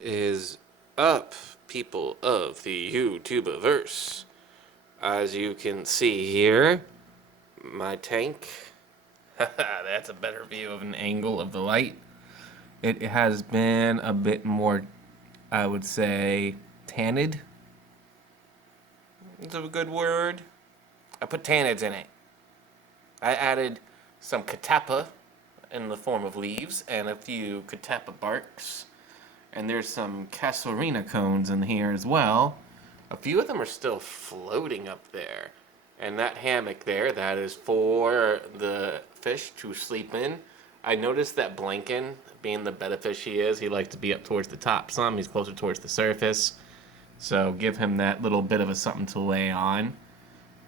Is up, people of the YouTubeverse. As you can see here, my tank. That's a better view of an angle of the light. It has been a bit more, I would say, tanned. Is that a good word? I put tannids in it. I added some catappa in the form of leaves and a few catappa barks. And there's some casuarina cones in here as well. A few of them are still floating up there. And that hammock there, that is for the fish to sleep in. I noticed that Blinken, being the betta fish he is, he likes to be up towards the top some. He's closer towards the surface. So give him that little bit of a something to lay on.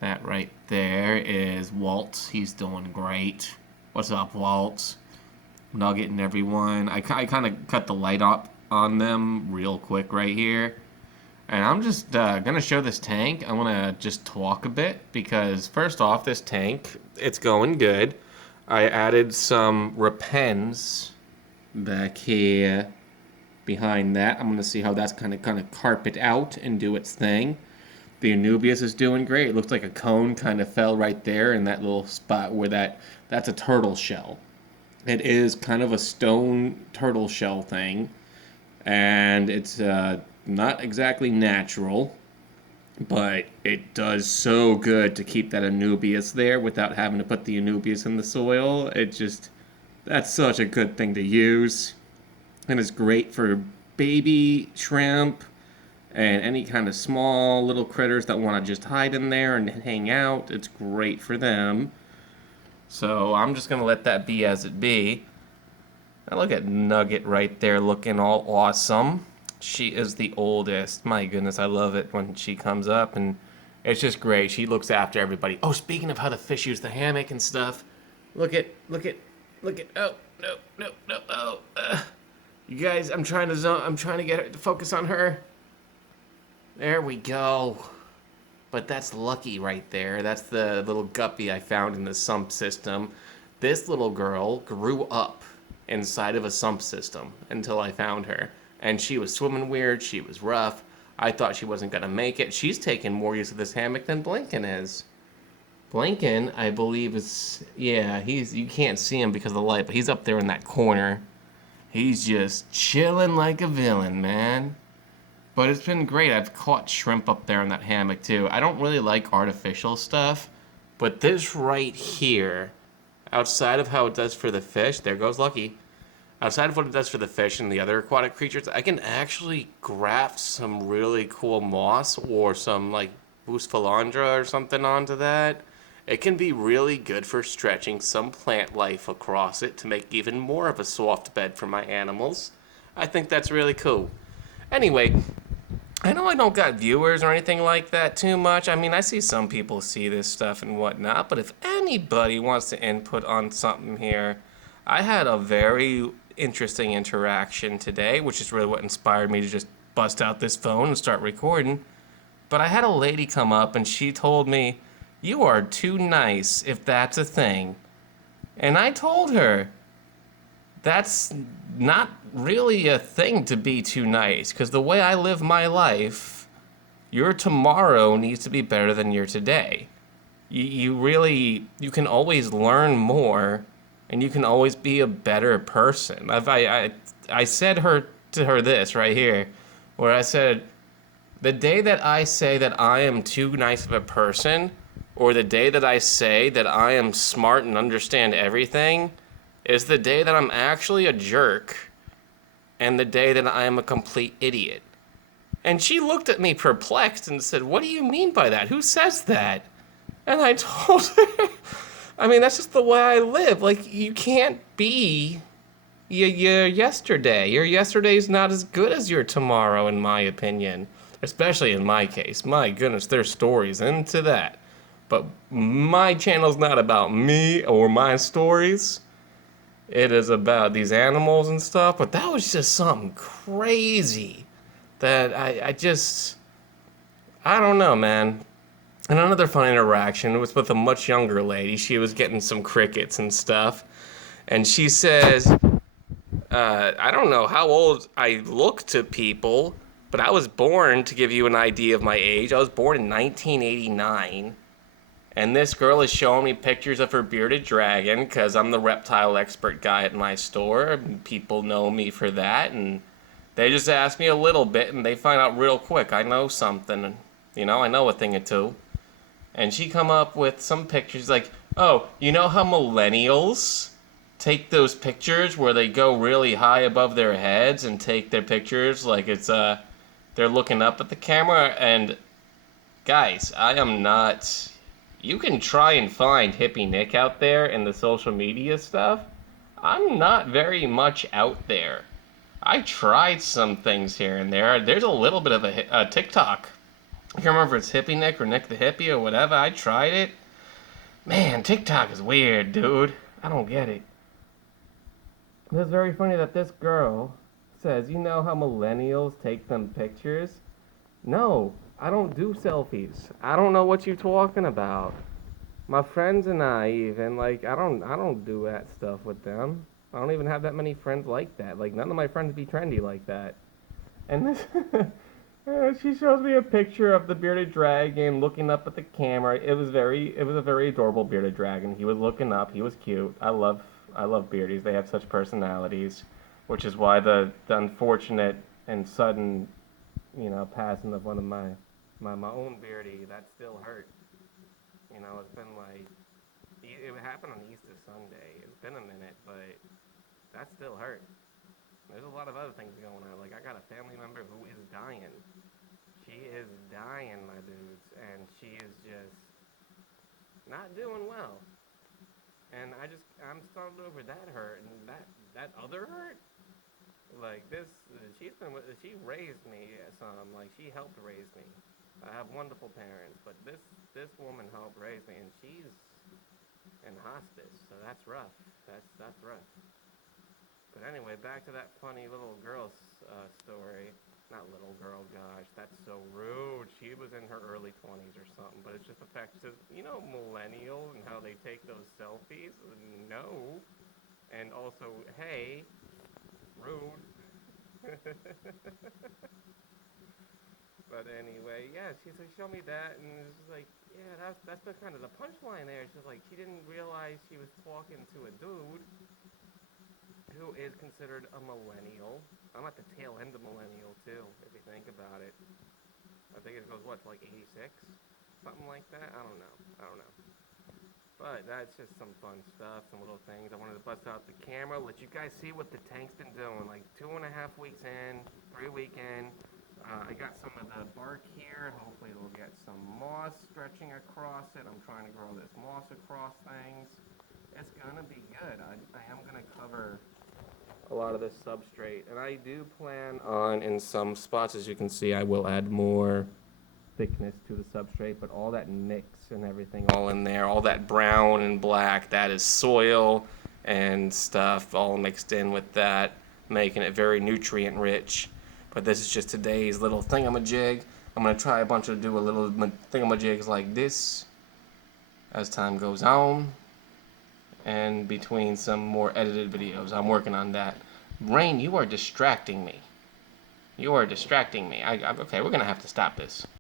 That right there is Walt. He's doing great. What's up, Walt? Nugget and everyone. I kind of cut the light up on them real quick right here. And I'm just gonna show this tank. I wanna just talk a bit because first off, this tank, it's going good. I added some repens back here behind that. I'm gonna see how that's kind of carpet out and do its thing. The Anubias is doing great. It looks like a cone kind of fell right there in that little spot where that's a turtle shell. It is kind of a stone turtle shell thing. And it's not exactly natural, but it does so good to keep that Anubias there without having to put the Anubias in the soil. That's such a good thing to use. And it's great for baby shrimp and any kind of small little critters that want to just hide in there and hang out. It's great for them. So I'm just going to let that be as it be. Now look at Nugget right there looking all awesome. She is the oldest. My goodness, I love it when she comes up and it's just great. She looks after everybody. Oh, speaking of how the fish use the hammock and stuff. Look at, oh, no. You guys, I'm trying to get her to focus on her. There we go. But that's Lucky right there. That's the little guppy I found in the sump system. This little girl grew up inside of a sump system until I found her. And she was swimming weird, she was rough. I thought she wasn't gonna make it. She's taken more use of this hammock than Blinken is. Blinken, I believe is, yeah, you can't see him because of the light, but he's up there in that corner. He's just chilling like a villain, man. But it's been great. I've caught shrimp up there in that hammock too. I don't really like artificial stuff, but this right here, outside of how it does for the fish, there goes Lucky. Outside of what it does for the fish and the other aquatic creatures, I can actually graft some really cool moss or some like Busphalandra or something onto that. It can be really good for stretching some plant life across it to make even more of a soft bed for my animals. I think that's really cool. Anyway, I know I don't got viewers or anything like that too much. I mean, I see some people see this stuff and whatnot, but if anybody wants to input on something here, I had a very interesting interaction today, which is really what inspired me to just bust out this phone and start recording. But I had a lady come up and she told me, "You are too nice if that's a thing." And I told her, that's not really a thing to be too nice, because the way I live my life, your tomorrow needs to be better than your today. You can always learn more, and you can always be a better person. I said to her this right here, where I said, the day that I say that I am too nice of a person, or the day that I say that I am smart and understand everything, is the day that I'm actually a jerk and the day that I am a complete idiot. And she looked at me perplexed and said, "What do you mean by that? Who says that?" And I told her, I mean, that's just the way I live. Like, you can't be your yesterday. Your yesterday's not as good as your tomorrow, in my opinion. Especially in my case. My goodness, there's stories into that. But my channel's not about me or my stories. It is about these animals and stuff, but that was just something crazy that I don't know, man. And another fun interaction was with a much younger lady. She was getting some crickets and stuff, and she says, I don't know how old I look to people, but I was born, to give you an idea of my age, I was born in 1989. And this girl is showing me pictures of her bearded dragon because I'm the reptile expert guy at my store. People know me for that, and they just ask me a little bit, and they find out real quick I know something. You know, I know a thing or two. And she come up with some pictures like, oh, you know how millennials take those pictures where they go really high above their heads and take their pictures like it's they're looking up at the camera. And guys, I am not. You can try and find hippie Nick out there in the social media stuff. I'm not very much out there. I tried some things here and there. There's a little bit of a TikTok. I can't remember if it's Hippie Nick or Nick the Hippie or whatever. I tried it. Man, TikTok is weird, dude. I don't get it. It's very funny that this girl says, you know how millennials take them pictures? No, I don't do selfies. I don't know what you're talking about. My friends and I even, like, I don't do that stuff with them. I don't even have that many friends like that. Like, none of my friends be trendy like that. And this, she shows me a picture of the bearded dragon looking up at the camera. It was a very adorable bearded dragon. He was looking up. He was cute. I love beardies. They have such personalities, which is why the unfortunate and sudden, passing of one of my own beardie, that still hurt. It's been like, it happened on Easter Sunday. It's been a minute, but that still hurt. There's a lot of other things going on. Like, I got a family member who is dying. She is dying, my dudes, and she is just not doing well. And I'm starting over that hurt, and that other hurt. Like this, she raised me some. Like, she helped raise me. I have wonderful parents, but this woman helped raise me, and she's in hospice, so that's rough. That's rough. But anyway, back to that funny little girl story. Not little girl, gosh, that's so rude. She was in her early 20s or something, but it's just the fact that, millennials and how they take those selfies? No. And also, hey, rude. But anyway, yeah, she's like, show me that, and it's just like, yeah, that's the kind of the punchline there. It's just like, she didn't realize she was talking to a dude who is considered a millennial. I'm at the tail end of millennial too, if you think about it. I think it goes to like 86, something like that. I don't know. But that's just some fun stuff, some little things. I wanted to bust out the camera, let you guys see what the tank's been doing. Like 2.5 weeks in, 3 weeks in. I got some of the bark here. Hopefully it'll get some moss stretching across it. I'm trying to grow this moss across things. It's gonna be good. I am gonna cover a lot of this substrate, and I do plan on, in some spots, as you can see, I will add more thickness to the substrate, but all that mix and everything all in there, all that brown and black, that is soil and stuff all mixed in with that, making it very nutrient rich. But this is just today's little thingamajig. I'm gonna try do a little thingamajigs like this as time goes on, and between some more edited videos. I'm working on that. Rain, you are distracting me. Okay, we're gonna have to stop this.